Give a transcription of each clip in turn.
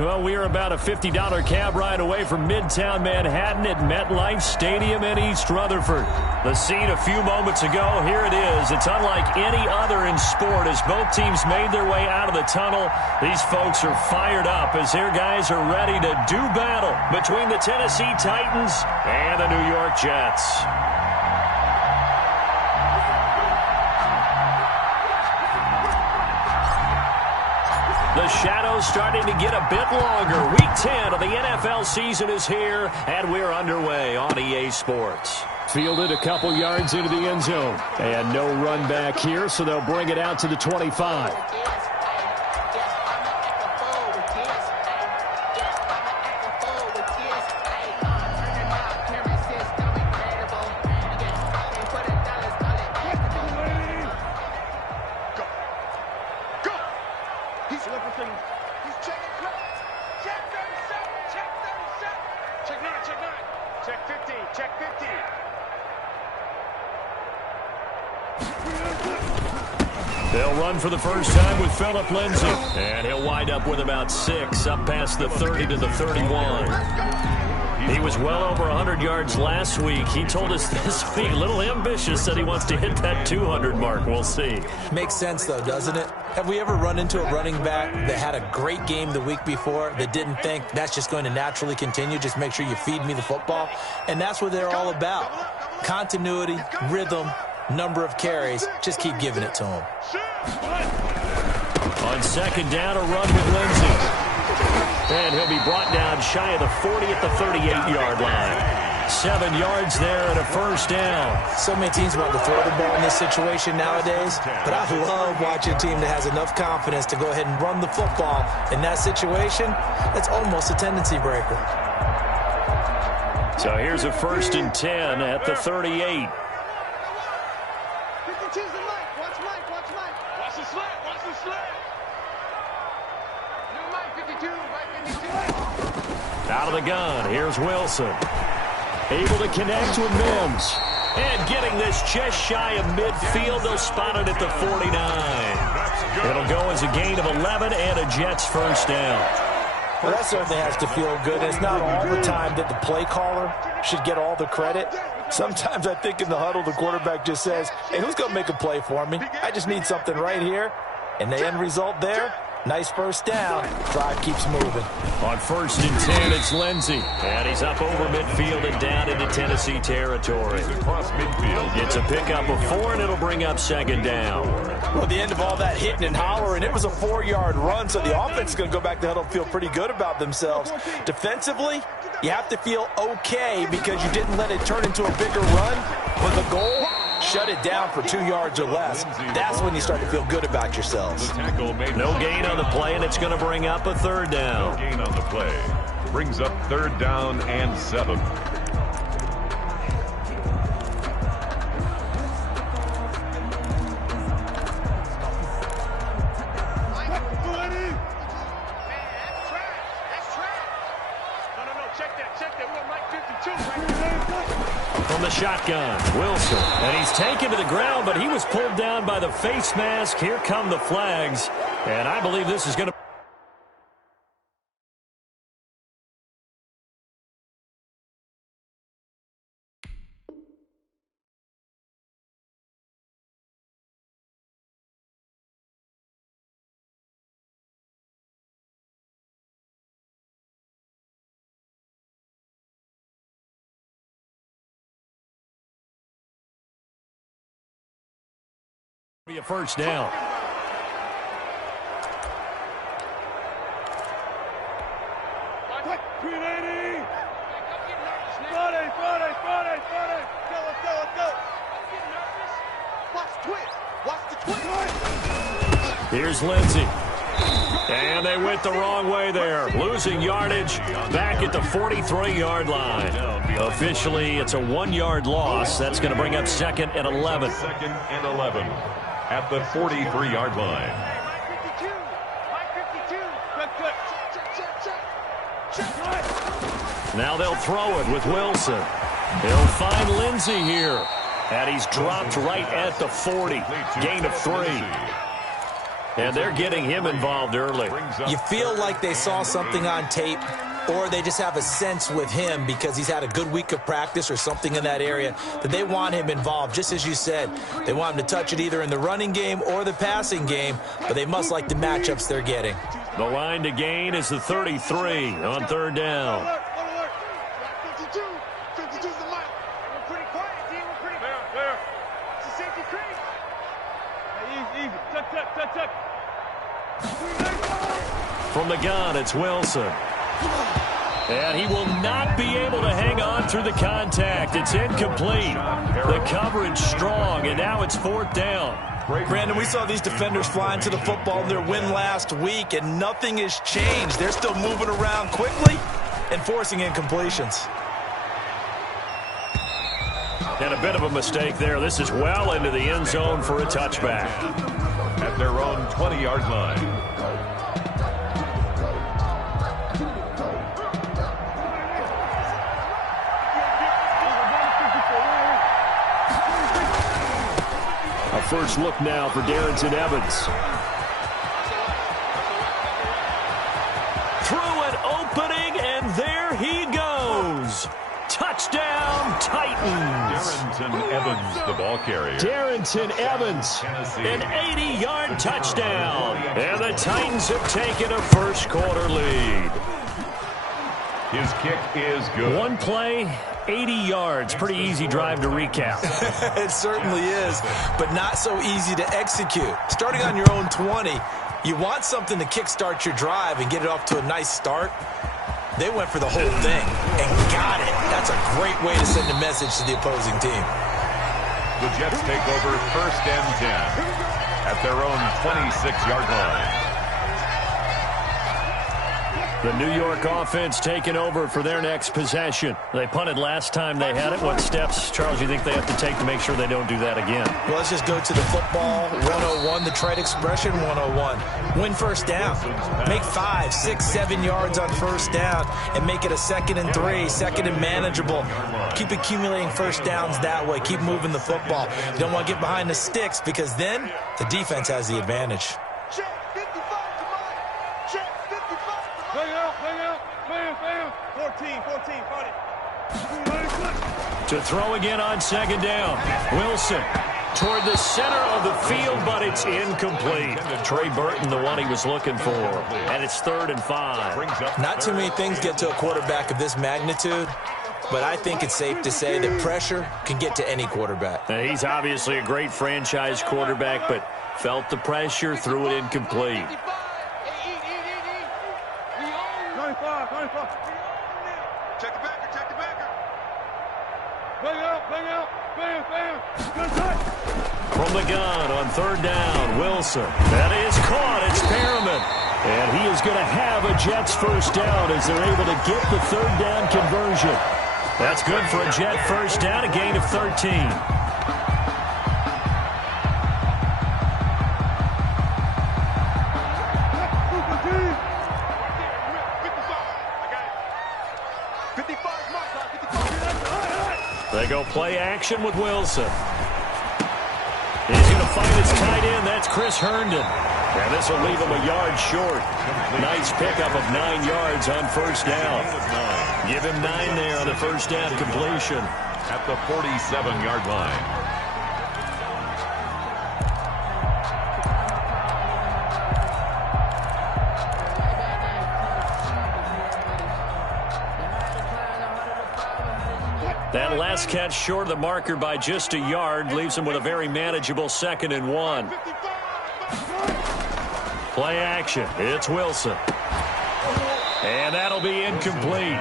Well, we are about a $50 cab ride away from Midtown Manhattan at MetLife Stadium in East Rutherford. The scene a few moments ago, here it is. It's unlike any other in sport as both teams made their way out of the tunnel. These folks are fired up as their guys are ready to do battle between the Tennessee Titans and the New York Jets. The shadow's starting to get a bit longer. Week 10 of the NFL season is here, and we're underway on EA Sports. Fielded a couple yards into the end zone. And no run back here, so they'll bring it out to the 25. They'll run for the first time with Phillip Lindsay. And he'll wind up with about 6, up past the 30 to the 31. He was well over 100 yards last week. He told us this week, a little ambitious, that he wants to hit that 200 mark. We'll see. Makes sense, though, doesn't it? Have we ever run into a running back that had a great game the week before that didn't think that's just going to naturally continue? Just make sure you feed me the football. And that's what they're all about. Continuity, rhythm, number of carries. Just keep giving it to him. On second down, a run with Lindsay. And he'll be brought down shy of the 40 at the 38-yard line. 7 yards there and a first down. So many teams want to throw the ball in this situation nowadays, but I love watching a team that has enough confidence to go ahead and run the football. In that situation, that's almost a tendency breaker. So here's a 1st and 10 at the 38. Out of the gun, here's Wilson. Able to connect with Mims. And getting this just shy of midfield, they'll spot it at the 49. It'll go as a gain of 11 and a Jets first down. Well, that certainly has to feel good. It's not all the time that the play caller should get all the credit. Sometimes I think in the huddle, the quarterback just says, hey, who's going to make a play for me? I just need something right here. And the end result there, nice first down. Drive keeps moving. On 1st and 10, it's Lindsay. And he's up over midfield and down into Tennessee territory. Across midfield. It's a pickup of 4, and it'll bring up second down. Well, the end of all that hitting and hollering, it was a 4-yard run, so the offense is going to go back to huddle and feel pretty good about themselves. Defensively, you have to feel okay because you didn't let it turn into a bigger run. With the goal, shut it down for 2 yards or less. That's when you start to feel good about yourselves. No gain on the play, and it's going to bring up a 3rd down. No gain on the play. Brings up 3rd down and 7. From the shotgun, Wilson. And he's taken to the ground, but he was pulled down by the face mask. Here come the flags. And I believe this is going to be a first down. Here's Lindsay. And they went the wrong way there. Losing yardage back at the 43-yard line. Officially, it's a 1-yard loss. That's going to bring up 2nd and 11. 2nd and 11 at the 43-yard line. Now they'll throw it with Wilson. They'll find Lindsay here. And he's dropped right at the 40. Gain of 3. And they're getting him involved early. You feel like they saw something on tape, or they just have a sense with him because he's had a good week of practice or something in that area that they want him involved. Just as you said, they want him to touch it either in the running game or the passing game, but they must like the matchups they're getting. The line to gain is the 33 on third down. From the gun, it's Wilson. And he will not be able to hang on through the contact. It's incomplete. The coverage strong, and now it's fourth down. Brandon, we saw these defenders flying to the football in their win last week, and nothing has changed. They're still moving around quickly and forcing incompletions. And a bit of a mistake there. This is well into the end zone for a touchback. At their own 20-yard line. A first look now for Rds240's. Through an opening, and there he goes. Touchdown, Titans. Darrington Evans, the ball carrier. Darrington Evans, an 80-yard touchdown. And the Titans have taken a first-quarter lead. His kick is good. One play, 80 yards. Pretty easy drive to recap. It certainly is, but not so easy to execute. Starting on your own 20, you want something to kickstart your drive and get it off to a nice start. They went for the whole thing and got it. That's a great way to send a message to the opposing team. The Jets take over first and 10 at their own 26-yard line. The New York offense taking over for their next possession. They punted last time they had it. What steps, Charles, you think they have to take to make sure they don't do that again? Well, let's just go to the football 101, the trade expression 101. Win first down. Make 5, 6, 7 yards on first down and make it a 2nd and 3, 2nd and manageable. Keep accumulating first downs that way. Keep moving the football. You don't want to get behind the sticks because then the defense has the advantage. To throw again on second down. Wilson toward the center of the field, but it's incomplete. Trey Burton, the one he was looking for. And it's 3rd and 5. Not too many things get to a quarterback of this magnitude, but I think it's safe to say that pressure can get to any quarterback. Now, he's obviously a great franchise quarterback, but felt the pressure, threw it incomplete. From the gun on 3rd down, Wilson. That is caught. It's Perriman. And he is going to have a Jets first down as they're able to get the 3rd down conversion. That's good for a Jet first down, a gain of 13. They go play action with Wilson. He's going to find his tight end. That's Chris Herndon. And this will leave him a yard short. Nice pickup of 9 yards on first down. Give him 9 there on the first down completion. At the 47-yard line. That last catch short of the marker by just a yard leaves him with a very manageable 2nd and 1. Play action. It's Wilson. And that'll be incomplete.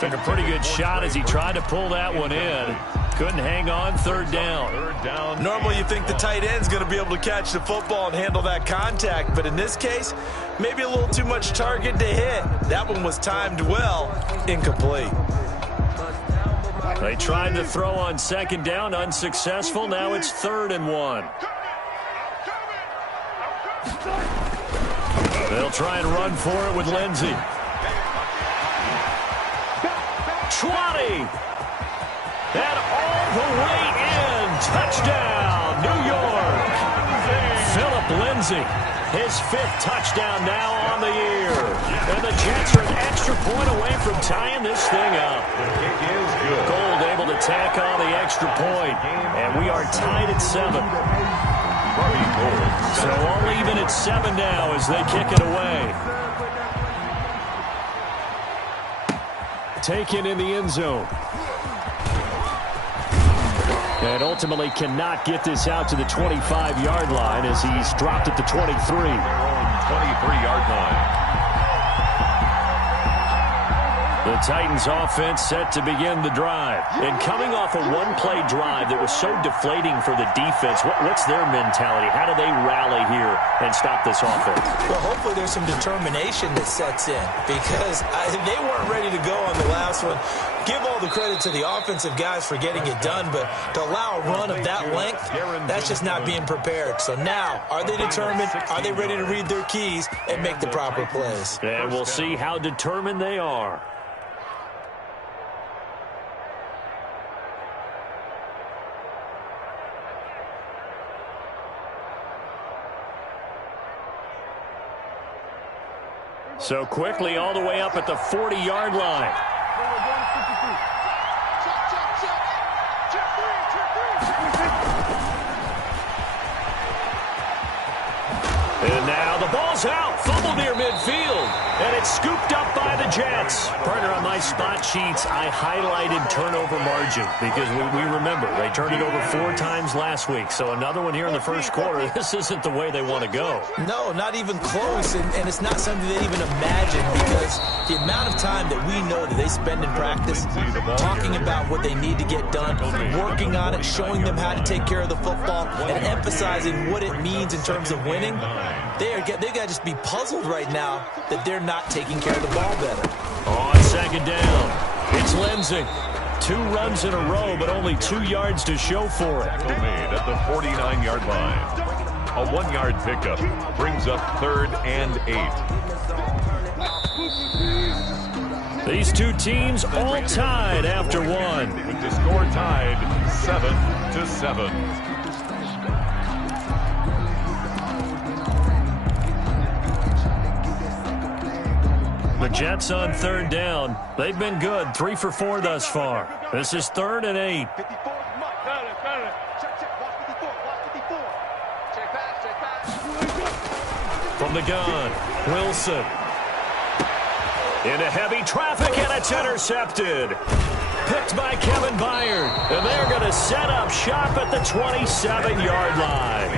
Took a pretty good shot as he tried to pull that one in. Couldn't hang on. 3rd down. Normally you think the tight end's going to be able to catch the football and handle that contact, but in this case, maybe a little too much target to hit. That one was timed well. Incomplete. They tried to throw on 2nd down, unsuccessful. Now it's 3rd and 1. They'll try and run for it with Lindsey. Trotty. And all the way in. Touchdown, New York. Philip Lindsey. His 5th touchdown now on the year. And the Jets are an extra point away from tying this thing up. The kick is good. Gold able to tack on the extra point. And we are tied at 7. So all even at 7 now as they kick it away. Taken in the end zone. And ultimately cannot get this out to the 25-yard line as he's dropped at the 23. 23-yard line. The Titans offense set to begin the drive. And coming off a one-play drive that was so deflating for the defense, what's their mentality? How do they rally here and stop this offense? Well, hopefully there's some determination that sets in because they weren't ready to go on the last one. Give all the credit to the offensive guys for getting it done, but to allow a run of that length, that's just not being prepared. So now, are they determined? Are they ready to read their keys and make the proper plays? And we'll see how determined they are. So quickly all the way up at the 40-yard line. And now the ball's out. Fumble near midfield. And it's scooped up by the Jets. Partner, on my spot sheets, I highlighted turnover margin because we remember they turned it over 4 times last week. So another one here in the first quarter. This isn't the way they want to go. No, not even close. And it's not something they even imagine because the amount of time that we know that they spend in practice talking about what they need to get done, working on it, showing them how to take care of the football, and emphasizing what it means in terms of winning. They got to just be puzzled right now that they're not taking care of the ball better. On second down, it's Lindsay. 2 runs in a row, but only 2 yards to show for it. Tackle made at the 49-yard line. A 1-yard pickup brings up 3rd and 8. These two teams all tied after 1. With the score tied 7-7. The Jets on 3rd down. They've been good. 3 for 4 thus far. This is 3rd and 8. From the gun, Wilson. Into heavy traffic, and it's intercepted. Picked by Kevin Byard. And they're going to set up shop at the 27-yard line.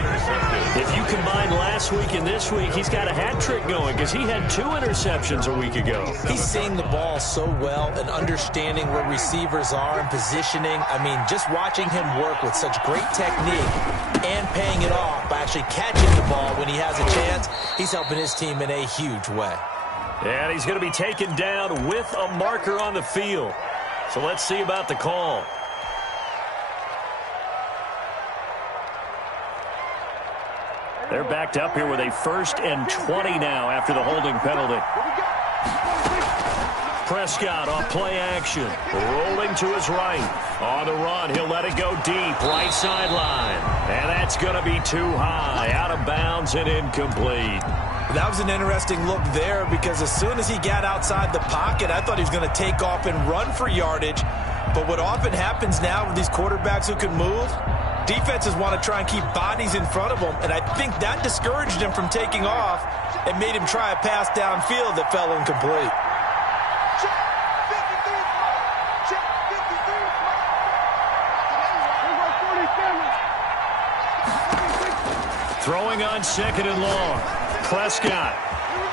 If you combine last week and this week, he's got a hat trick going because he had 2 interceptions a week ago. He's seeing the ball so well and understanding where receivers are and positioning. I mean, just watching him work with such great technique and paying it off by actually catching the ball when he has a chance, he's helping his team in a huge way. And he's going to be taken down with a marker on the field. So let's see about the call. They're backed up here with a 1st and 20 now after the holding penalty. Prescott off play action. Rolling to his right. On the run, he'll let it go deep. Right sideline. And that's going to be too high. Out of bounds and incomplete. That was an interesting look there because as soon as he got outside the pocket, I thought he was going to take off and run for yardage. But what often happens now with these quarterbacks who can move, defenses want to try and keep bodies in front of them, and I think that discouraged him from taking off and made him try a pass downfield that fell incomplete. Throwing on 2nd and long. Prescott.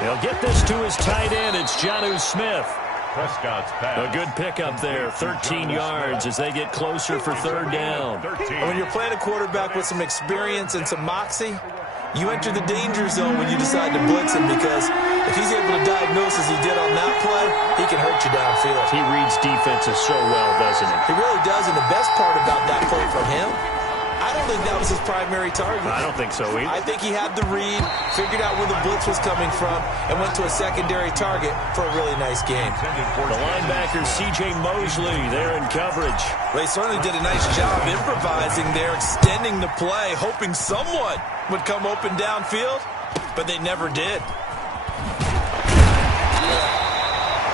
They'll get this to his tight end. It's Jonnu Smith. Prescott's pass. A good pickup there. 13 yards as they get closer for 3rd down. And when you're playing a quarterback with some experience and some moxie, you enter the danger zone when you decide to blitz him because if he's able to diagnose as he did on that play, he can hurt you downfield. He reads defenses so well, doesn't he? He really does, and the best part about that play for him, I don't think that was his primary target. I don't think so either. I think he had the read, figured out where the blitz was coming from, and went to a secondary target for a really nice game. The linebacker, C.J. Mosley, there in coverage. They certainly did a nice job improvising there, extending the play, hoping someone would come open downfield. but they never did.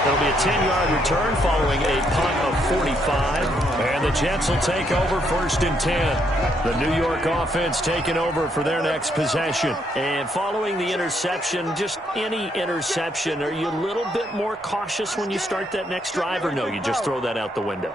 It'll be a 10-yard return following a punt of 45. And the Jets will take over 1st and 10. The New York offense taking over for their next possession. And following the interception, just any interception, are you a little bit more cautious when you start that next drive, or no, you just throw that out the window?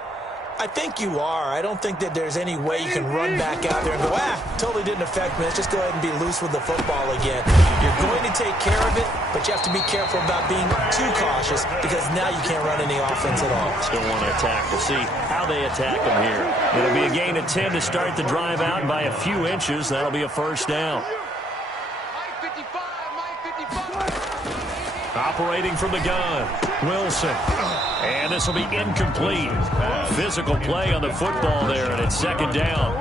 I think you are. I don't think that there's any way you can run back out there and go, totally didn't affect me. Let's just go ahead and be loose with the football again. You're going to take care of it, but you have to be careful about being too cautious because now you can't run any offense at all. Still want to attack. We'll see how they attack them here. It'll be a gain of 10 to start the drive out, and by a few inches, that'll be a 1st down. Operating from the gun, Wilson. And this will be incomplete. Physical play on the football there, and it's 2nd down.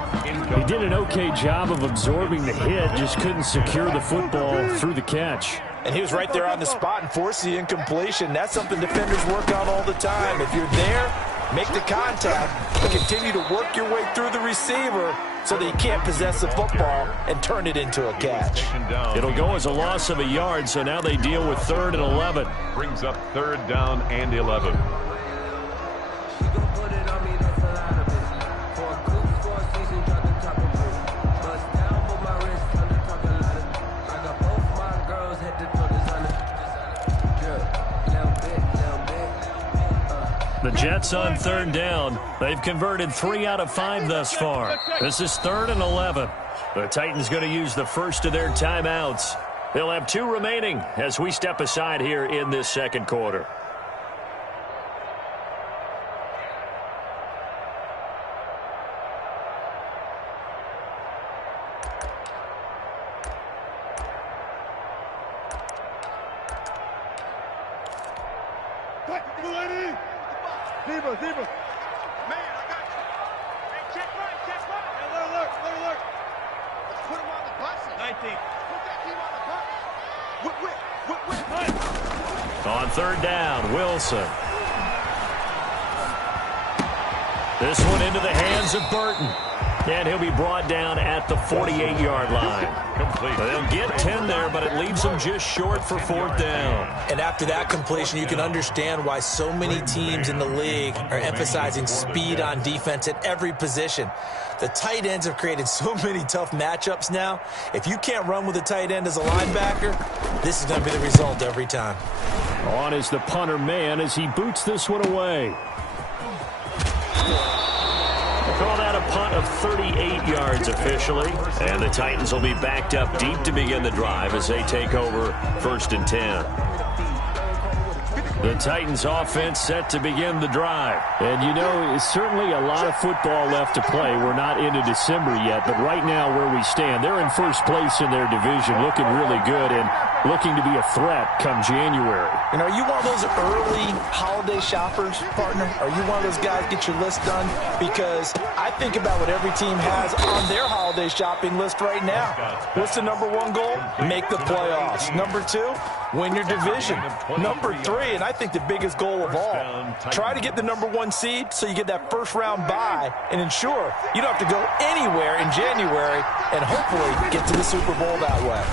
He did an okay job of absorbing the hit, just couldn't secure the football through the catch. And he was right there on the spot and forced the incompletion. That's something defenders work on all the time. If you're there, make the contact, but continue to work your way through the receiver so that you can't possess the football and turn it into a catch. It'll go as a loss of a yard, so now they deal with 3rd and 11. Brings up 3rd down and 11. The Jets on 3rd down. They've converted 3 out of 5 thus far. This is 3rd and 11. The Titans going to use the first of their timeouts. They'll have 2 remaining as we step aside here in this 2nd quarter. On 3rd down, Wilson. This one into the hands of Burton. And he'll be brought down at the 48-yard line. Complete. They'll get 10 there, but it leaves them just short for 4th down. And after that completion, you can understand why so many teams in the league are emphasizing speed on defense at every position. The tight ends have created so many tough matchups now. If you can't run with a tight end as a linebacker, this is going to be the result every time. On is the punter man as he boots this one away. Call that a punt of 38 yards officially. And the Titans will be backed up deep to begin the drive as they take over 1st and 10. The Titans offense set to begin the drive. And you know, it's certainly a lot of football left to play. We're not into December yet, but right now where we stand, they're in 1st place in their division, looking really good and looking to be a threat come January. And are you one of those early holiday shoppers, partner? Are you one of those guys get your list done? Because I think about what every team has on their holiday shopping list right now. What's the #1 goal? Make the playoffs. #2, win your division. #3, and I think the biggest goal of all, try to get the #1 seed so you get that 1st round bye and ensure you don't have to go anywhere in January and hopefully get to the Super Bowl that way.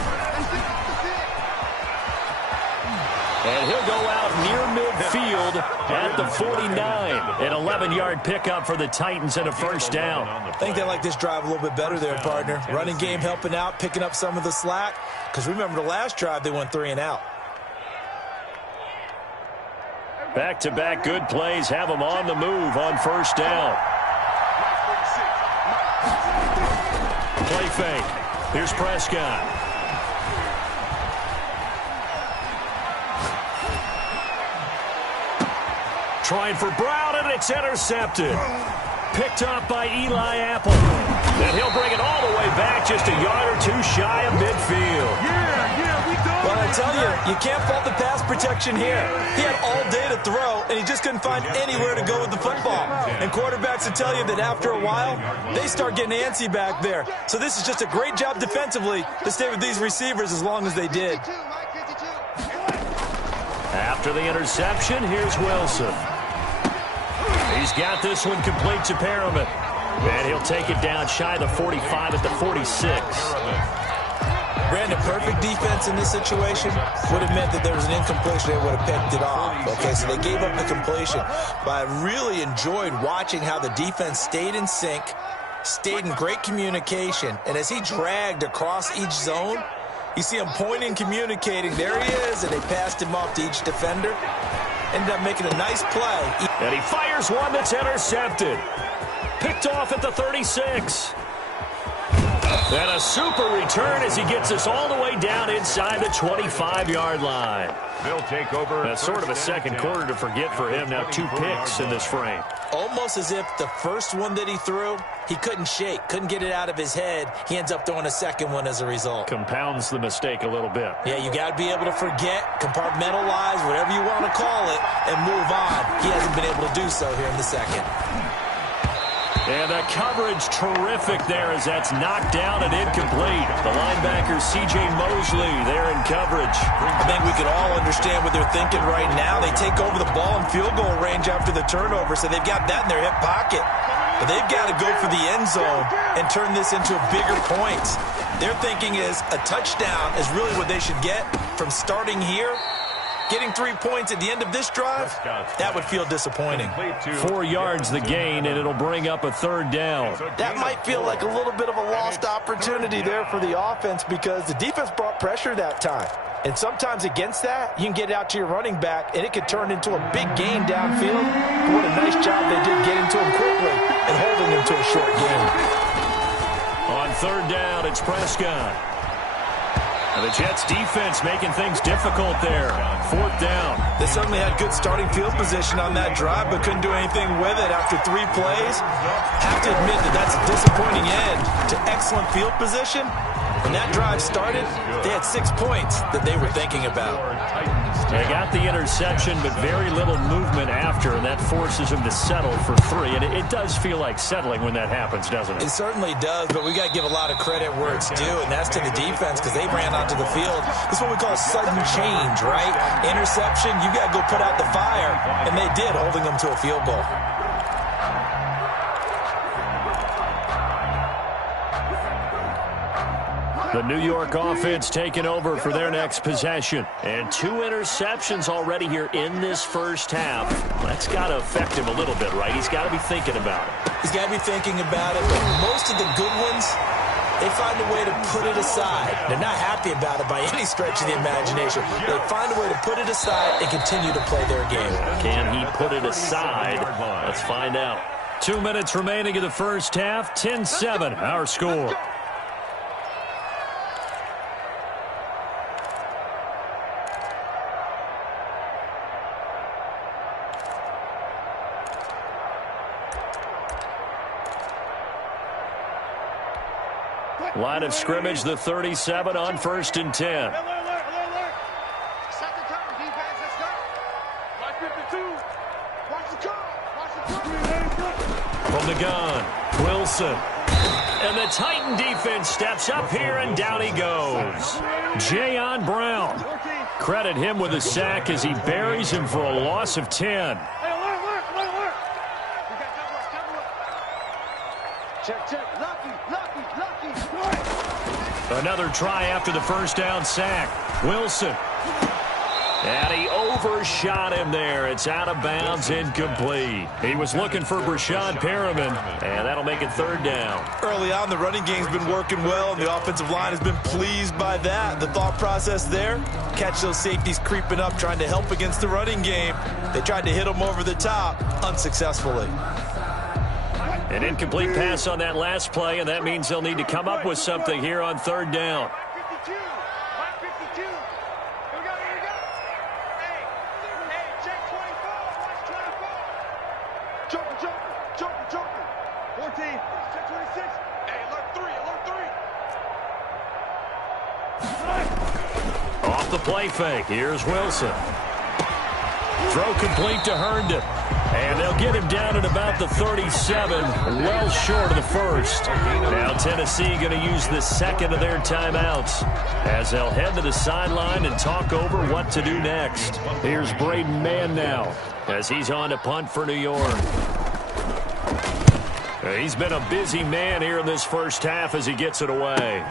And he'll go out near midfield at the 49. An 11-yard pickup for the Titans and a 1st down. I think they like this drive a little bit better there, partner. Running game helping out, picking up some of the slack. Because remember the last drive, they went 3 and out. Back-to-back good plays have them on the move on 1st down. Play fake. Here's Prescott. Trying for Brown, and it's intercepted. Picked up by Eli Apple. And he'll bring it all the way back just a yard or 2 shy of midfield. Well, I tell you, you can't fault the pass protection here. He had all day to throw, and he just couldn't find anywhere to go with the football. And quarterbacks will tell you that after a while, they start getting antsy back there. So this is just a great job defensively to stay with these receivers as long as they did. After the interception, here's Wilson. He's got this one complete to Perriman. And he'll take it down shy of the 45 at the 46. Brandon, perfect defense in this situation would have meant that there was an incompletion. They would have picked it off. Okay, so they gave up the completion. But I really enjoyed watching how the defense stayed in sync, stayed in great communication, and as he dragged across each zone, you see him pointing, communicating. There he is, and they passed him off to each defender. Ended up making a nice play. And he fires one that's intercepted. Picked off at the 36. And a super return as he gets us all the way down inside the 25-yard line. They'll take over. That's sort of a second quarter to forget for him. Now 2 picks in this frame. Almost as if the first one that he threw, he couldn't shake, couldn't get it out of his head. He ends up throwing a second one as a result. Compounds the mistake a little bit. Yeah, you got to be able to forget, compartmentalize, whatever you want to call it, and move on. He hasn't been able to do so here in the second. And the coverage terrific there as that's knocked down and incomplete. The linebacker, C.J. Mosley, there in coverage. I think we can all understand what they're thinking right now. They take over the ball in field goal range after the turnover, so they've got that in their hip pocket. But they've got to go for the end zone and turn this into bigger points. Their thinking is a touchdown is really what they should get from starting here. Getting 3 points at the end of this drive, that would feel disappointing. 4 yards the gain, and it'll bring up a third down. That might feel like a little bit of a lost opportunity there for the offense because the defense brought pressure that time. And sometimes against that, you can get it out to your running back, and it could turn into a big gain downfield. But what a nice job they did getting to him quickly and holding him to a short gain. On third down, it's Prescott. And the Jets defense making things difficult there. Fourth down. They certainly had good starting field position on that drive, but couldn't do anything with it after 3 plays. Have to admit that that's a disappointing end to excellent field position. When that drive started, they had 6 points that they were thinking about. They got the interception, but very little movement after, and that forces them to settle for 3. And it does feel like settling when that happens, doesn't it? It certainly does, but we got to give a lot of credit where it's due, and that's to the defense because they ran onto the field. This is what we call sudden change, right? Interception, you got to go put out the fire, and they did, holding them to a field goal. The New York offense taking over for their next possession. And 2 interceptions already here in this first half. That's got to affect him a little bit, right? He's got to be thinking about it. He's got to be thinking about it, but most of the good ones, they find a way to put it aside. They're not happy about it by any stretch of the imagination. They find a way to put it aside and continue to play their game. Can he put it aside? Let's find out. 2 minutes remaining in the first half. 10-7, our score. Line of scrimmage, the 37 on 1st and 10. Alert. Second time, defense, let's go. 552. Watch the call. From the gun, Wilson. And the Titan defense steps up here, and down he goes. Jayon Brown. Credit him with a sack as he buries him for a loss of 10. Hey, alert. We got double up. Check. Lucky. Another try after the first down sack. Wilson. And he overshot him there. It's out of bounds, incomplete. He was looking for Brashad Perriman, and that'll make it third down. Early on, the running game's been working well, and the offensive line has been pleased by that. The thought process there, catch those safeties creeping up, trying to help against the running game. They tried to hit them over the top, unsuccessfully. An incomplete pass on that last play, and that means they'll need to come up with something here on third down. 552. Here we go. Hey, check 24. Watch 24. Joker. 14. Check 26. Hey, alert 3. Off the play fake, here's Wilson. Throw complete to Herndon. And they'll get him down at about the 37, well short of the first. Now Tennessee going to use the second of their timeouts as they'll head to the sideline and talk over what to do next. Here's Braden Mann now as he's on to punt for New York. He's been a busy man here in this first half as he gets it away.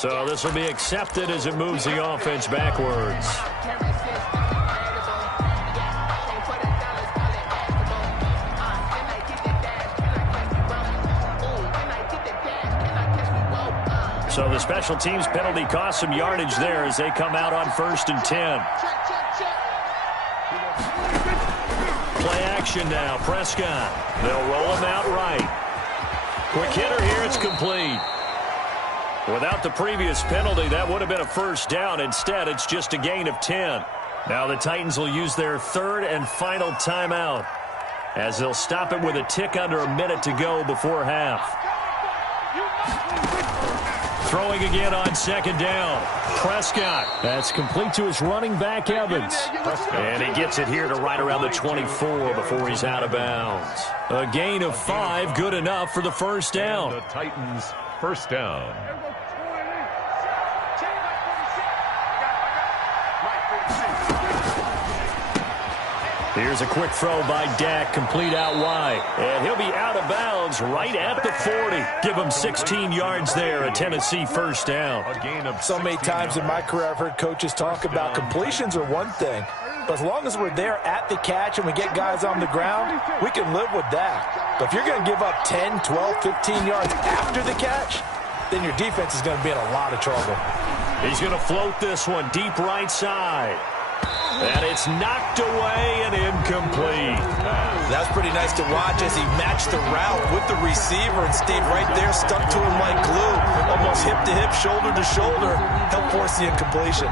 So this will be accepted as it moves the offense backwards. So the special teams penalty cost some yardage there as they come out on 1st and 10. Play action now. Prescott. They'll roll him out right. Quick hitter here. It's complete. Without the previous penalty, that would have been a first down. Instead, it's just a gain of 10. Now the Titans will use their 3rd and final timeout as they'll stop it with a tick under a minute to go before half. Throwing again on 2nd down. Prescott. That's complete to his running back, Evans. And he gets it here to right around the 24 before he's out of bounds. A gain of 5, good enough for the first down. The Titans' first down. Here's a quick throw by Dak, complete out wide. And he'll be out of bounds right at the 40. Give him 16 yards there, a Tennessee first down. So many times in my career I've heard coaches talk about completions are one thing. But as long as we're there at the catch and we get guys on the ground, we can live with that. But if you're going to give up 10, 12, 15 yards after the catch, then your defense is going to be in a lot of trouble. He's going to float this one deep right side. And it's knocked away and incomplete. That's pretty nice to watch as he matched the route with the receiver and stayed right there, stuck to him like glue. Almost hip to hip, shoulder to shoulder, helped force the incompletion.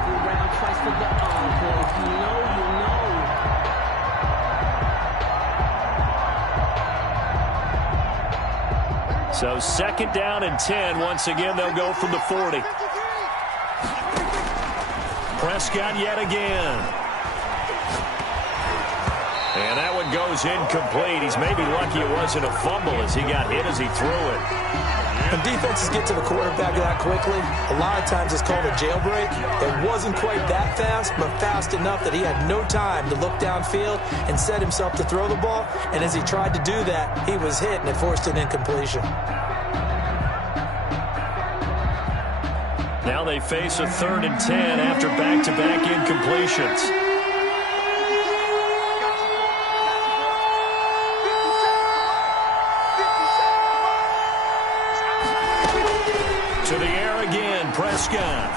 So 2nd down and 10. Once again, they'll go from the 40. Prescott yet again. And that one goes incomplete. He's maybe lucky it wasn't a fumble as he got hit as he threw it. When defenses get to the quarterback that quickly, a lot of times it's called a jailbreak. It wasn't quite that fast, but fast enough that he had no time to look downfield and set himself to throw the ball. And as he tried to do that, he was hit and it forced an incompletion. Now they face a 3rd and 10 after back-to-back incompletions. To the air again, Prescott.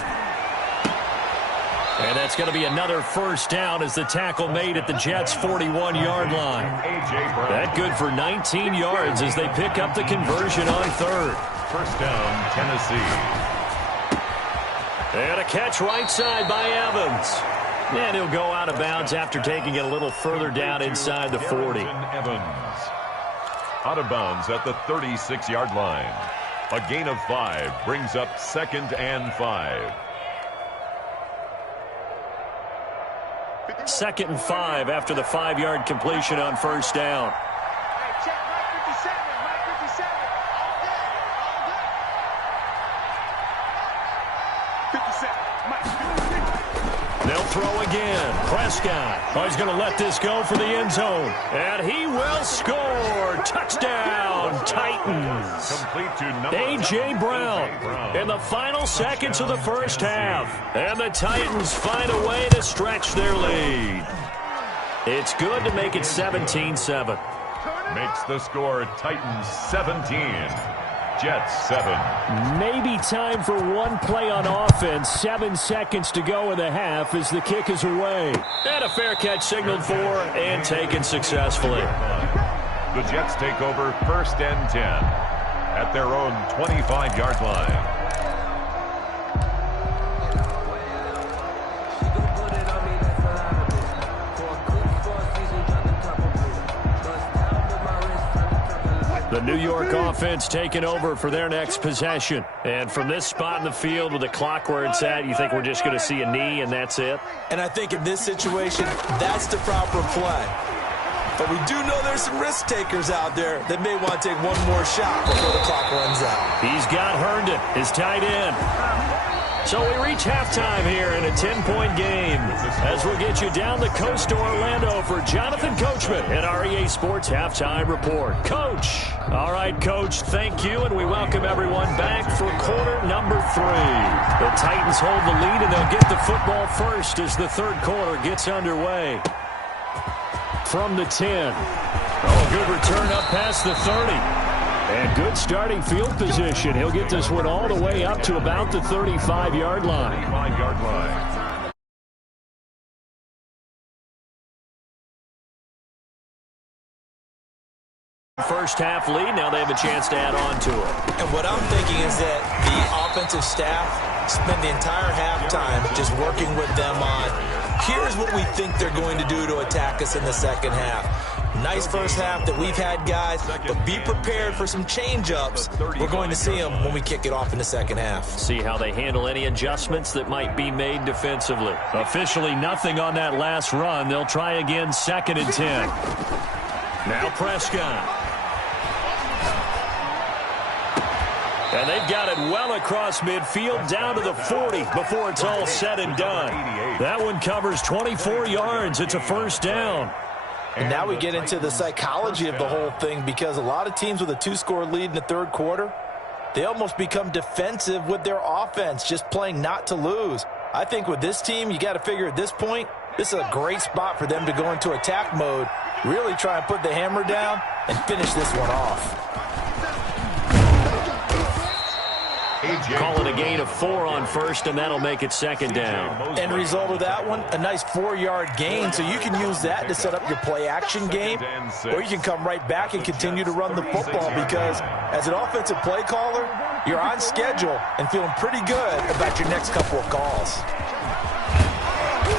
And that's going to be another first down as the tackle made at the Jets' 41-yard line. That good for 19 yards as they pick up the conversion on 3rd. First down, Tennessee. And a catch right side by Evans. And he'll go out of bounds after taking it a little further down inside the 40. Evans out of bounds at the 36-yard line. A gain of 5 brings up 2nd and 5. 2nd and 5 after the 5-yard completion on first down. They'll throw again. Prescott. Oh, he's going to let this go for the end zone. And he will score. Touchdown, Titans. Complete to A.J. Brown in the final seconds of the first half. And the Titans find a way to stretch their lead. It's good to make it 17-7. Makes the score Titans 17. Jets 7. Maybe time for one play on offense. 7 seconds to go in the half as the kick is away. And a fair catch signaled for and taken successfully. The Jets take over 1st and 10 at their own 25-yard line. The New York offense taking over for their next possession. And from this spot in the field with the clock where it's at, you think we're just going to see a knee and that's it? And I think in this situation, that's the proper play. But we do know there's some risk takers out there that may want to take one more shot before the clock runs out. He's got Herndon, his tight end. So we reach halftime here in a 10-point game as we'll get you down the coast to Orlando for Jonathan Coachman at our EA Sports Halftime Report. Coach. All right, Coach, thank you, and we welcome everyone back for quarter number 3. The Titans hold the lead, and they'll get the football first as the third quarter gets underway. From the 10. Oh, good return up past the 30. And good starting field position. He'll get this one all the way up to about the 35-yard line. 35-yard line. First half lead. Now they have a chance to add on to it. And what I'm thinking is that the offensive staff spend the entire halftime just working with them on, here's what we think they're going to do to attack us in the second half. Nice first half that we've had, guys, but be prepared for some change-ups. We're going to see them when we kick it off in the second half. See how they handle any adjustments that might be made defensively. Officially nothing on that last run. They'll try again, 2nd and 10. Now Prescott. And they've got it well across midfield down to the 40 before it's all said and done. That one covers 24 yards. It's a first down. And now we get into the psychology of the whole thing, because a lot of teams with a 2-score lead in the third quarter, they almost become defensive with their offense, just playing not to lose. I think with this team, you got to figure at this point, this is a great spot for them to go into attack mode, really try and put the hammer down and finish this one off. Call it a gain of 4 on first, and that'll make it 2nd down. End result of that one, a nice 4-yard gain, so you can use that to set up your play-action game, or you can come right back and continue to run the football, because as an offensive play caller, you're on schedule and feeling pretty good about your next couple of calls.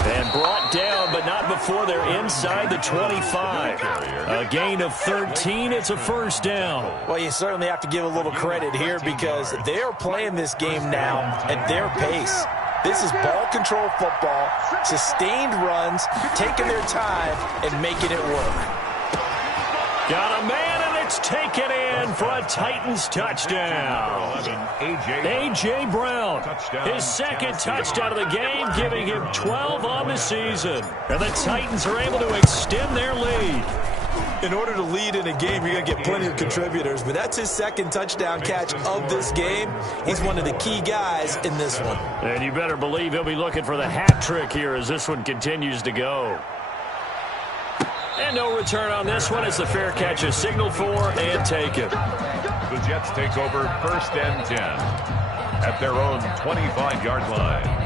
And brought down, but not before they're inside the 25. A gain of 13. It's a first down. Well, you certainly have to give a little credit here, because they are playing this game now at their pace. This is ball control football, sustained runs, taking their time and making it work. Got a man, and it's taken in for a Titans touchdown. A.J. Brown, his second touchdown of the game, giving him 12 on the season. And the Titans are able to extend their lead. In order to lead in a game, you're going to get plenty of contributors, but that's his second touchdown catch of this game. He's one of the key guys in this one. And you better believe he'll be looking for the hat trick here as this one continues to go. And no return on this one as the fair catch is signaled for and taken. The Jets take over 1st and 10 at their own 25-yard line.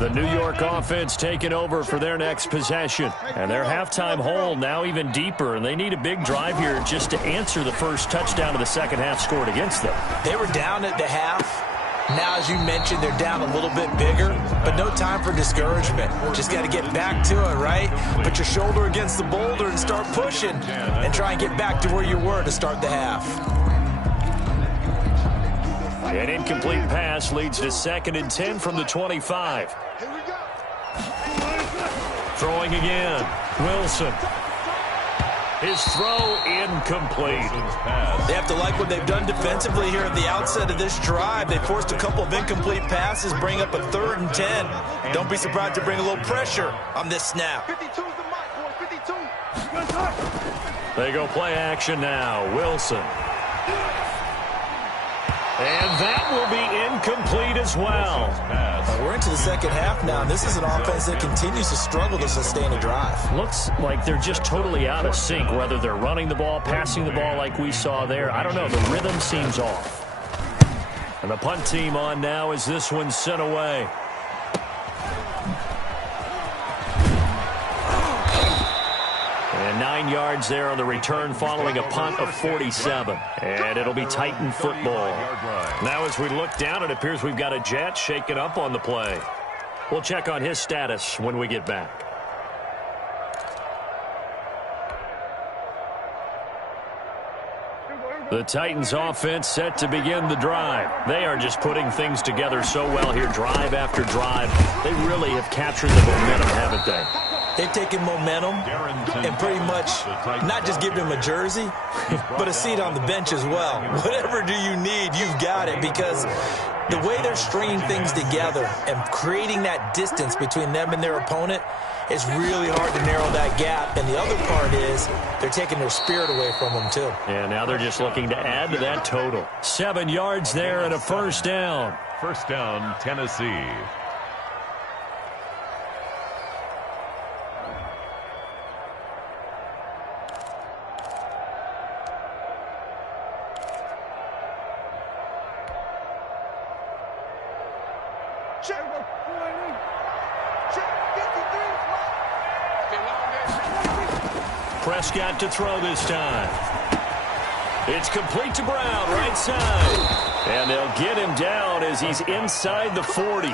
The New York offense taking over for their next possession. And their halftime hole now even deeper, and they need a big drive here just to answer the first touchdown of the second half scored against them. They were down at the half. Now, as you mentioned, they're down a little bit bigger, but no time for discouragement. Just got to get back to it, right? Put your shoulder against the boulder and start pushing and try and get back to where you were to start the half. An incomplete pass leads to 2nd and 10 from the 25. Throwing again. Wilson. His throw incomplete. They have to like what they've done defensively here at the outset of this drive. They forced a couple of incomplete passes, bring up a 3rd and 10. Don't be surprised to bring a little pressure on this snap. 52's the mark, boy. 52. They go play action now. Wilson. And that will be incomplete as well. We're into the second half now, and this is an offense that continues to struggle to sustain a drive. Looks like they're just totally out of sync, whether they're running the ball, passing the ball like we saw there. I don't know. The rhythm seems off. And the punt team on now as this one's sent away. And 9 yards there on the return following a punt of 47. And it'll be Titan football. Now as we look down, it appears we've got a Jet shaken up on the play. We'll check on his status when we get back. The Titans offense set to begin the drive. They are just putting things together so well here, drive after drive. They really have captured the momentum, haven't they? They've taken momentum and pretty much not just given him a jersey, but a seat on the bench as well. Whatever do you need, you've got it, because the way they're stringing things together and creating that distance between them and their opponent, it's really hard to narrow that gap. And the other part is they're taking their spirit away from them, too. And now they're just looking to add to that total. 7 yards there and a first down. First down, Tennessee. Prescott to throw this time. It's complete to Brown, right side. And they'll get him down as he's inside the 40.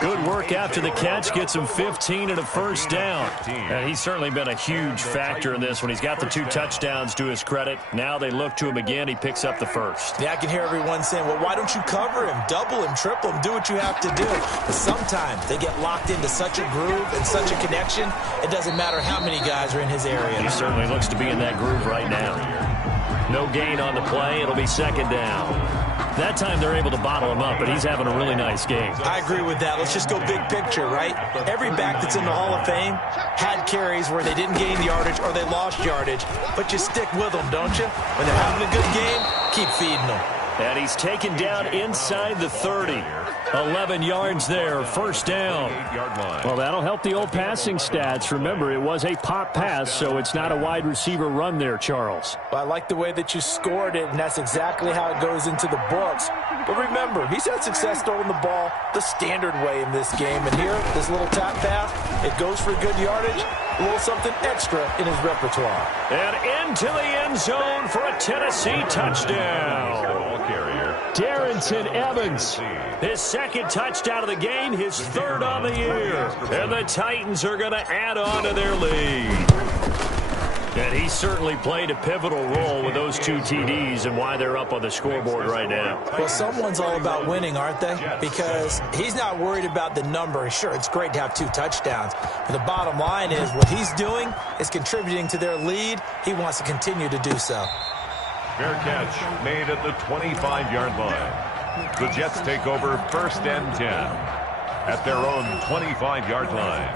Good work after the catch. Gets him 15 and a first down. And he's certainly been a huge factor in this one. He's got the 2 touchdowns to his credit. Now they look to him again. He picks up the first. Yeah, I can hear everyone saying, well, why don't you cover him? Double him, triple him, do what you have to do. But sometimes they get locked into such a groove and such a connection, it doesn't matter how many guys are in his area. He certainly looks to be in that groove right now. No gain on the play. It'll be second down. That time they're able to bottle him up, but he's having a really nice game. I agree with that. Let's just go big picture, right? Every back that's in the Hall of Fame had carries where they didn't gain the yardage or they lost yardage, but you stick with them, don't you? When they're having a good game, keep feeding them. And he's taken down inside the 30. 11 yards there, first down. Well, that'll help the old passing stats. Remember, it was a pop pass, so it's not a wide receiver run there, Charles. Well, I like the way that you scored it, and that's exactly how it goes into the books. But remember, he's had success throwing the ball the standard way in this game. And here, this little tap pass, it goes for good yardage, a little something extra in his repertoire. And into the end zone for a Tennessee touchdown. Darrington Evans, his second touchdown of the game, his third on the year. And the Titans are going to add on to their lead. And he certainly played a pivotal role with those 2 TDs and why they're up on the scoreboard right now. Well, someone's all about winning, aren't they? Because he's not worried about the number. Sure, it's great to have 2 touchdowns. But the bottom line is what he's doing is contributing to their lead. He wants to continue to do so. Fair catch made at the 25-yard line. The Jets take over first and 10 at their own 25-yard line.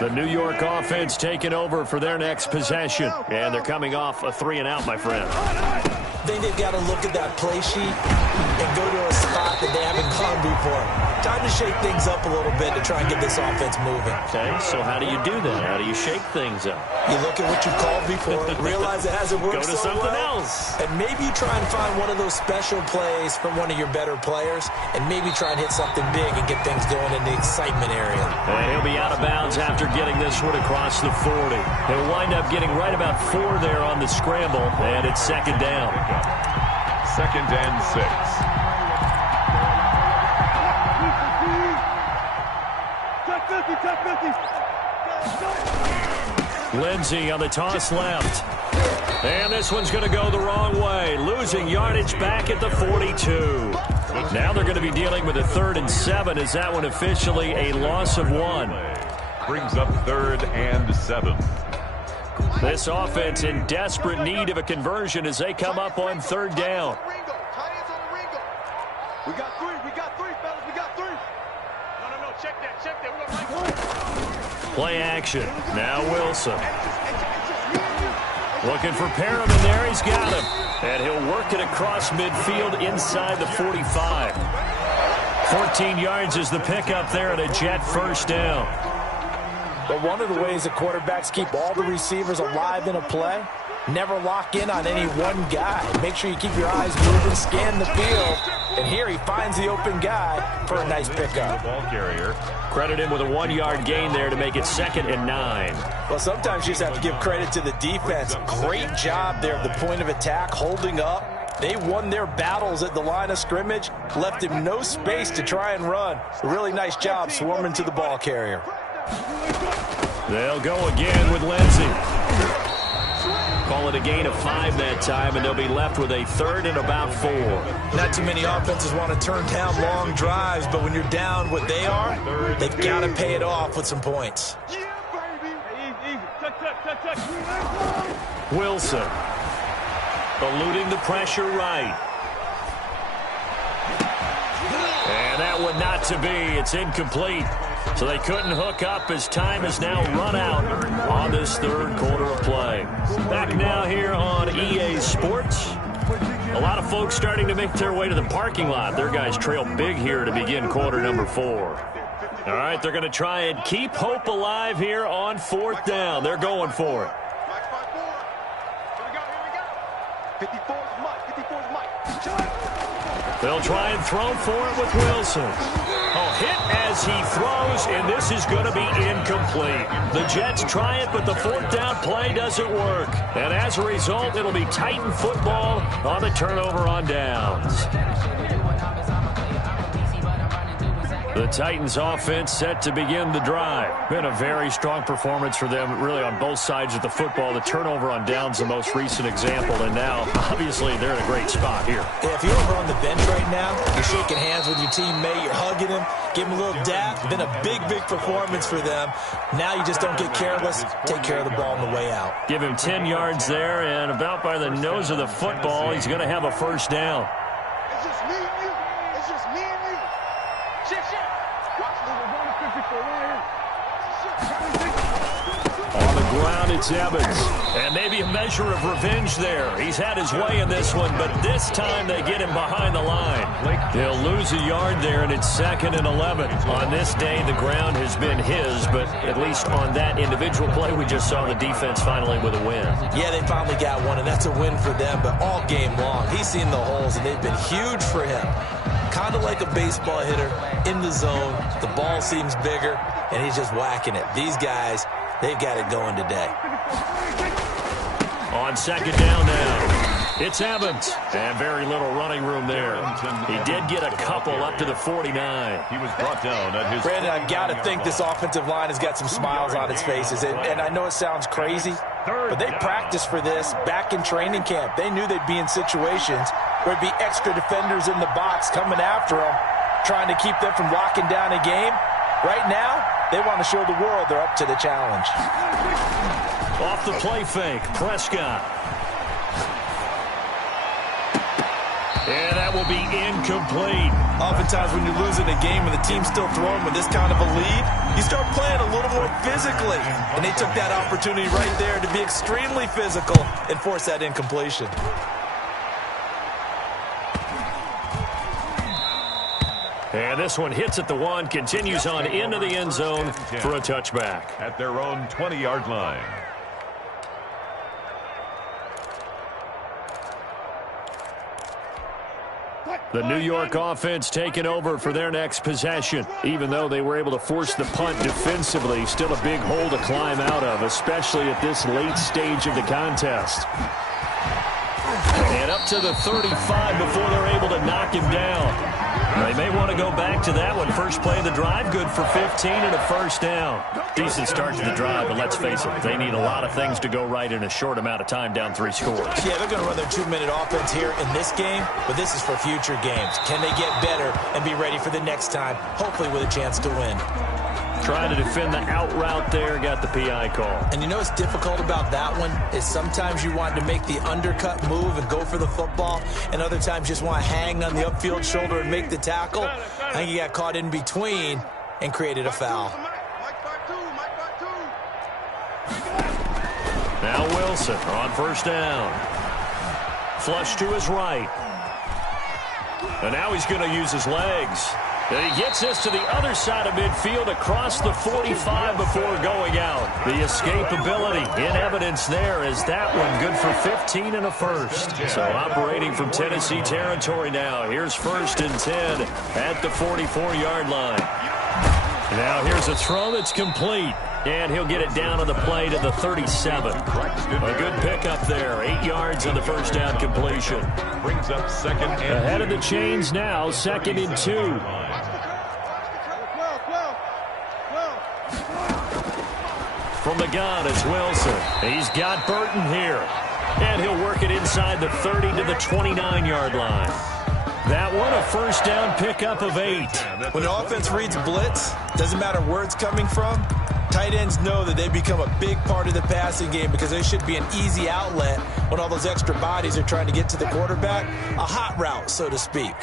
The New York offense taking over for their next possession. And they're coming off a 3-and-out, my friend. I think they've got to look at that play sheet and go to a spot that they haven't gone before. Time to shake things up a little bit to try and get this offense moving. Okay, so how do you do that? How do you shake things up? You look at what you called before, realize it hasn't worked so well. Go to something else. And maybe you try and find one of those special plays from one of your better players, and maybe try and hit something big and get things going in the excitement area. And he'll be out of bounds after getting this one across the 40. He'll wind up getting right about 4 there on the scramble, and it's second down. Second and 6. Lindsey on the toss left. And this one's going to go the wrong way. Losing yardage back at the 42. Now they're going to be dealing with a 3rd and 7. Is that one officially a loss of 1? Brings up 3rd and 7. This offense in desperate need of a conversion as they come up on 3rd down. We got 3, fellas, we got 3. No, check that, we're going to play action. Now Wilson. Looking for Perriman there, he's got him. And he'll work it across midfield inside the 45. 14 yards is the pickup there and a Jet first down. But one of the ways the quarterbacks keep all the receivers alive in a play, never lock in on any one guy. Make sure you keep your eyes moving, scan the field. And here he finds the open guy for a nice pickup. Ball carrier. Credit him with a 1-yard gain there to make it 2nd and 9. Well, sometimes you just have to give credit to the defense. Great job there at the point of attack, holding up. They won their battles at the line of scrimmage, left him no space to try and run. A really nice job swarming to the ball carrier. They'll go again with Lindsey. Call it a gain of 5 that time, and they'll be left with a 3rd and about 4. Not too many offenses want to turn down long drives, but when you're down what they are, they've got to pay it off with some points. Wilson eluding the pressure right. And that one not to be. It's incomplete. So they couldn't hook up as time has now run out on this 3rd quarter of play. Back now here on EA Sports. A lot of folks starting to make their way to the parking lot. Their guys trail big here to begin quarter number 4. All right, they're going to try and keep hope alive here on 4th down. They're going for it. They'll try and throw for it with Wilson. Oh, hit as he throws, and this is going to be incomplete. The Jets try it, but the 4th down play doesn't work. And as a result, it'll be Titan football on the turnover on downs. The Titans offense set to begin the drive. Been a very strong performance for them, really on both sides of the football. The turnover on downs, the most recent example, and now, obviously, they're in a great spot here. Yeah, if you're over on the bench right now, you're shaking hands with your teammate, you're hugging him, give him a little dap. Been a big, big performance for them. Now you just don't get careless. Take care of the ball on the way out. Give him 10 yards there, and about by the nose of the football, he's going to have a 1st down. It's just me and you. It's just me and you. Shit. On the ground, it's Evans. And maybe a measure of revenge there. He's had his way in this one, but this time they get him behind the line. He'll lose a yard there, and it's 2nd and 11. On this day, the ground has been his, but at least on that individual play, we just saw the defense finally with a win. Yeah, they finally got one, and that's a win for them, but all game long, he's seen the holes, and they've been huge for him. Kind of like a baseball hitter in the zone. The ball seems bigger, and he's just whacking it. These guys, they've got it going today. On 2nd down now, it's Evans. And very little running room there. He did get a couple up to the 49. He was brought down at his... Brandon, I've got to think this offensive line has got some smiles on its faces. And I know it sounds crazy, but they practiced for this back in training camp. They knew they'd be in situations where it'd be extra defenders in the box coming after them, trying to keep them from locking down a game. Right now, they want to show the world they're up to the challenge. Off the play fake, Prescott. And that will be incomplete. Oftentimes when you're losing a game and the team's still throwing with this kind of a lead, you start playing a little more physically. And they took that opportunity right there to be extremely physical and force that incompletion. And this one hits at the 1, continues on into the end zone for a touchback. At their own 20-yard line. The New York offense taking over for their next possession. Even though they were able to force the punt defensively, still a big hole to climb out of, especially at this late stage of the contest. And up to the 35 before they're able to knock him down. They may want to go back to that one. First play of the drive, good for 15 and a 1st down. Decent start to the drive, but let's face it, they need a lot of things to go right in a short amount of time, down 3 scores. Yeah, they're going to run their 2-minute offense here in this game, but this is for future games. Can they get better and be ready for the next time, hopefully with a chance to win? Trying to defend the out route there, got the PI call. And you know what's difficult about that one is sometimes you want to make the undercut move and go for the football, and other times just want to hang on the upfield shoulder and make the tackle. I think he got caught in between and created a foul. Now Wilson on 1st down. Flush to his right. And now he's going to use his legs. And he gets this to the other side of midfield across the 45 before going out. The escapability in evidence there is that one good for 15 and a 1st. So operating from Tennessee territory now. Here's 1st and 10 at the 44-yard line. Now here's a throw that's complete. And he'll get it down on the play to the 37. A good pickup there. 8 yards on the 1st down completion. Brings up 2nd and 2. Ahead of the chains now, 2nd and 2. From the gun, it's Wilson. He's got Burton here. And he'll work it inside the 30 to the 29-yard line. That one, a first down pickup of 8. When the offense reads blitz, doesn't matter where it's coming from, tight ends know that they become a big part of the passing game because they should be an easy outlet when all those extra bodies are trying to get to the quarterback. A hot route, so to speak.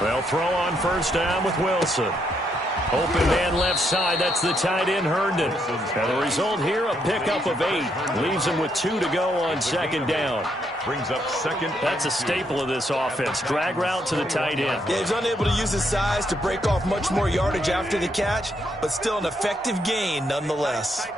They'll throw on first down with Wilson. Open man left side. That's the tight end, Herndon. And the result here, a pickup of 8. Leaves him with 2 to go on second down. Brings up second. That's a staple of this offense. Drag route to the tight end. Yeah, he's unable to use his size to break off much more yardage after the catch, but still an effective gain nonetheless.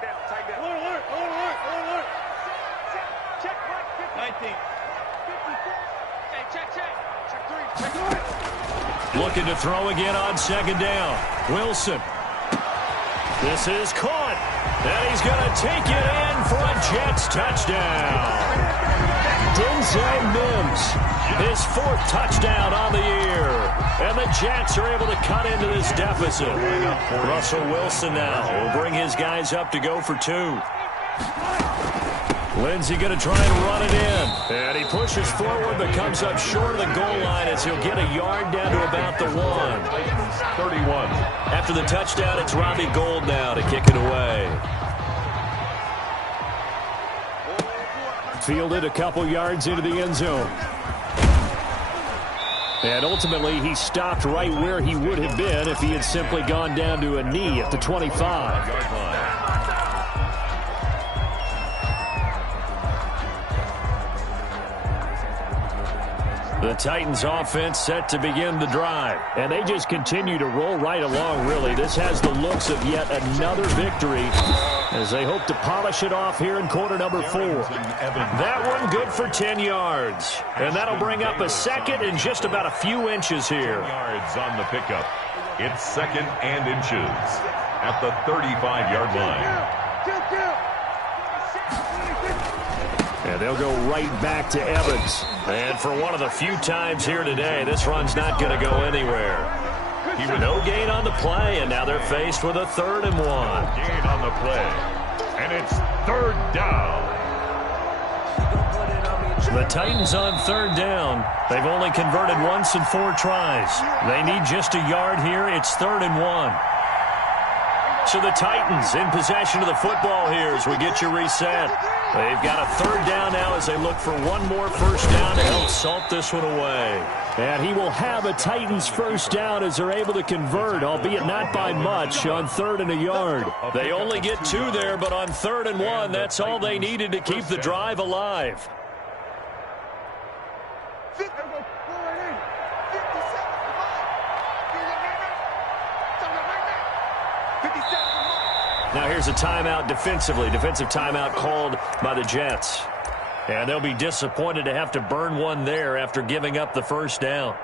Looking to throw again on second down. Wilson. This is caught. And he's going to take it in for a Jets touchdown. Denzel Mims, his 4th touchdown on the year. And the Jets are able to cut into this deficit. Russell Wilson now will bring his guys up to go for 2. Lindsey going to try and run it in. And he pushes forward but comes up short of the goal line as he'll get a yard down to about the 1. 31. After the touchdown, it's Robbie Gould now to kick it away. Fielded a couple yards into the end zone. And ultimately, he stopped right where he would have been if he had simply gone down to a knee at the 25. The Titans offense set to begin the drive. And they just continue to roll right along, really. This has the looks of yet another victory as they hope to polish it off here in quarter number 4. That one good for 10 yards. And that'll bring up a second and just about a few inches here. 10 yards on the pickup. It's second and inches at the 35-yard line. And they'll go right back to Evans. And for one of the few times here today, this run's not going to go anywhere. No gain on the play, and now they're faced with a 3rd and 1. Gain on the play, and it's 3rd down. The Titans on 3rd down. They've only converted once in 4 tries. They need just a yard here. It's 3rd and 1. So the Titans in possession of the football here as we get you reset. They've got a 3rd down now as they look for one more first down to help salt this one away. And he will have a Titans first down as they're able to convert, albeit not by much, on 3rd and a yard. They only get 2 there, but on 3rd and 1, that's all they needed to keep the drive alive. Now here's a timeout defensively. Defensive timeout called by the Jets. And they'll be disappointed to have to burn one there after giving up the first down.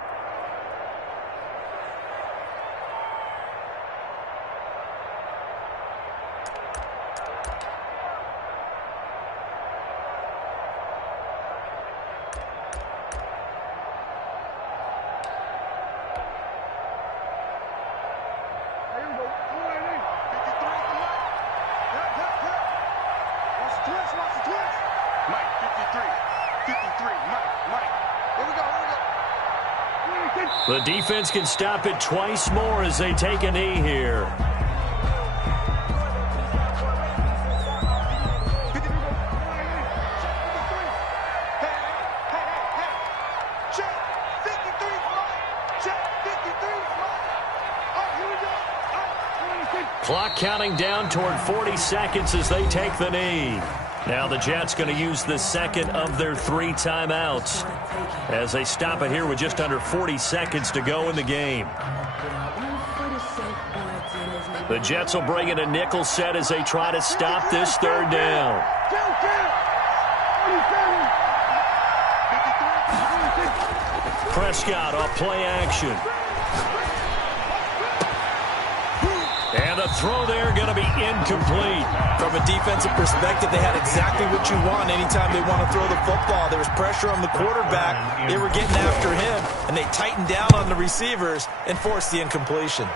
The defense can stop it twice more as they take a knee here. Clock counting down toward 40 seconds as they take the knee. Now the Jets going to use the second of their 3 timeouts as they stop it here with just under 40 seconds to go in the game. The Jets will bring in a nickel set as they try to stop this 3rd down. Prescott off play action. And the throw there going to be incomplete. From a defensive perspective, they had exactly what you want anytime they want to throw the football. There was pressure on the quarterback. They were getting after him, and they tightened down on the receivers and forced the incompletion.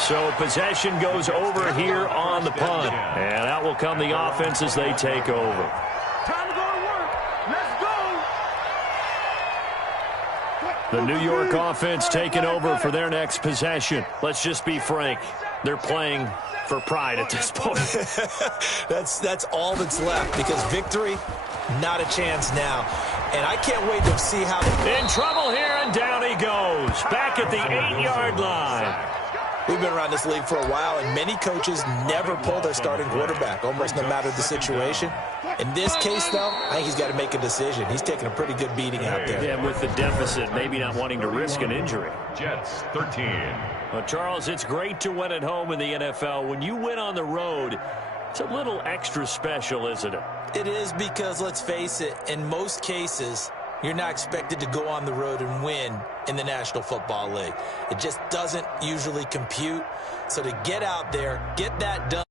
So possession goes over here on the punt. And out will come the offense as they take over. Time to go to work. Let's go. The New York offense taking over for their next possession. Let's just be frank. They're playing for pride at this point. That's all that's left, because victory, not a chance now. And I can't wait to see how in trouble here, and down he goes. Back at the 8-yard line. We've been around this league for a while, and many coaches never pull their starting quarterback, almost no matter the situation. In this case, though, I think he's got to make a decision. He's taking a pretty good beating out there. Yeah, with the deficit, maybe not wanting to risk an injury. Jets 13. Well, Charles, it's great to win at home in the NFL. When you win on the road, it's a little extra special, isn't it? It is, because, let's face it, in most cases, you're not expected to go on the road and win in the National Football League. It just doesn't usually compute. So to get out there, get that done.